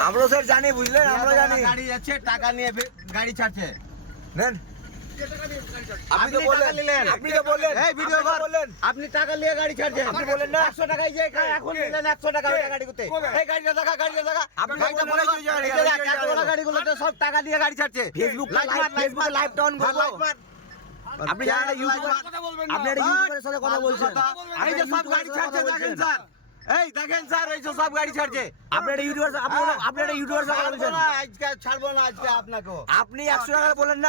আমরা স্যার জানি, বুঝলেন, আমরা জানি। গাড়ি যাচ্ছে, টাকা নিয়ে গাড়ি ছাড়ছে। নেন, আপনি তো বললেন, আপনি তো বললেন, এই ভিডিও কর বললেন, আপনি টাকা নিয়ে গাড়ি ছাড়ছেন। আপনি বললেন না 100 টাকায় যে এখন নিলেন 100 টাকা ওই গাড়ি করতে। এই গাড়িটা দেখা, গাড়িটা দেখা। আপনি গাড়িটা বললেন পরে না, এই যে দেখ, এত বড় গাড়িগুলোতে সব টাকা দিয়ে গাড়ি ছাড়ছে। ফেসবুক লাইট মার, ফেসবুকে লাইভ ডাউন করব। লাইট মার। আপনি জানেন ইউটিউবার, আপনি একটা ইউটিউবারের সাথে কথা বলছেন। এই যে সব গাড়ি ছাড়ছে দেখেন স্যার, এই দেখেন স্যার, এই যে সব গাড়ি ছাড়ছে। আপনি একটা ইউটিউবার, আপনি একটা ইউটিউবার সাথে কথা ছাড়বো বলছেন। না আজকে, ছাড়বো না আজকে আপনাকেও। আপনি 100 টাকা বললেন না,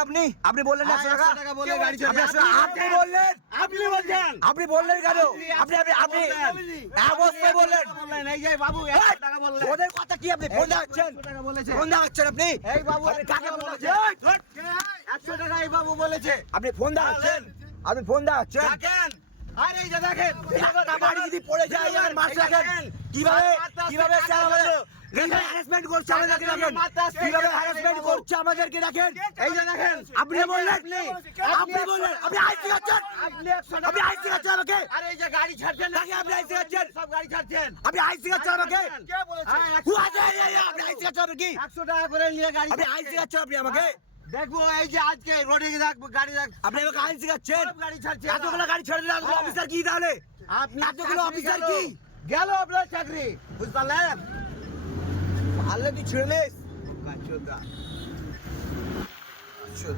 আপনি বললেন না 100 টাকা। 100 টাকা বলে গাড়ি ছাড়ছে। আপনি বললেন, আপনি বলছেন, আপনি বললেন কেন? আপনি অবশ্যই বললেন। এই যে বাবু 100 টাকা বললেন। ওদের কথা কি? আপনি ফোন দেখাচ্ছেন, 100 টাকা বলেছে। ফোন দেখাচ্ছেন আপনি। এই বাবু আপনি কাকে বলেছেন? 100 টাকা এই বাবু বলেছে। আপনি ফোন দেখাচ্ছেন, আপনি ফোন দেখাচ্ছেন। দেখেন, আর এই যে দেখেন, একটা বাড়ি যদি পড়ে যায়, এখানে মারতে দেখেন কিভাবে স্যার আমাদের হ্যারাসমেন্ট করছে আমাদেরকে দেখেন, কিভাবে হ্যারাসমেন্ট করছে আমাদেরকে দেখেন। এই যে দেখেন, আপনি বললেন, আপনি বললেন, আপনি আইসি আছেন, আপনি 100 টাকা, আপনি আইসি আছেন আমাকে, আর এই যে গাড়ি ছাড়ছেন নাকি আপনি আইসি আছেন, সব গাড়ি ছাড়ছেন। আপনি আইসি আছেন আমাকে। কে বলেছে? হু আছে? আপনি আইসি আছেন কি? 100 টাকা করে নিয়ে গাড়ি আপনি আইসি আছেন আপনি আমাকে, দেখবো, এই যে আজকে রোডে দেখবো গাড়ি দেখ, আপনি আমাকে আইন শিখাচ্ছেন। সব গাড়ি ছাড়ছে। এতগুলো গাড়ি ছেড়ে দিলেন, এতগুলো অফিসার কি তাহলে? আপনি এতগুলো চাকরি অফিসার গেল। কি? গেল আপনার চাকরি, বুঝতে পারলেন? আল্লাহ তুই ছেড়ে দিস। কাচুদা। আচ্ছা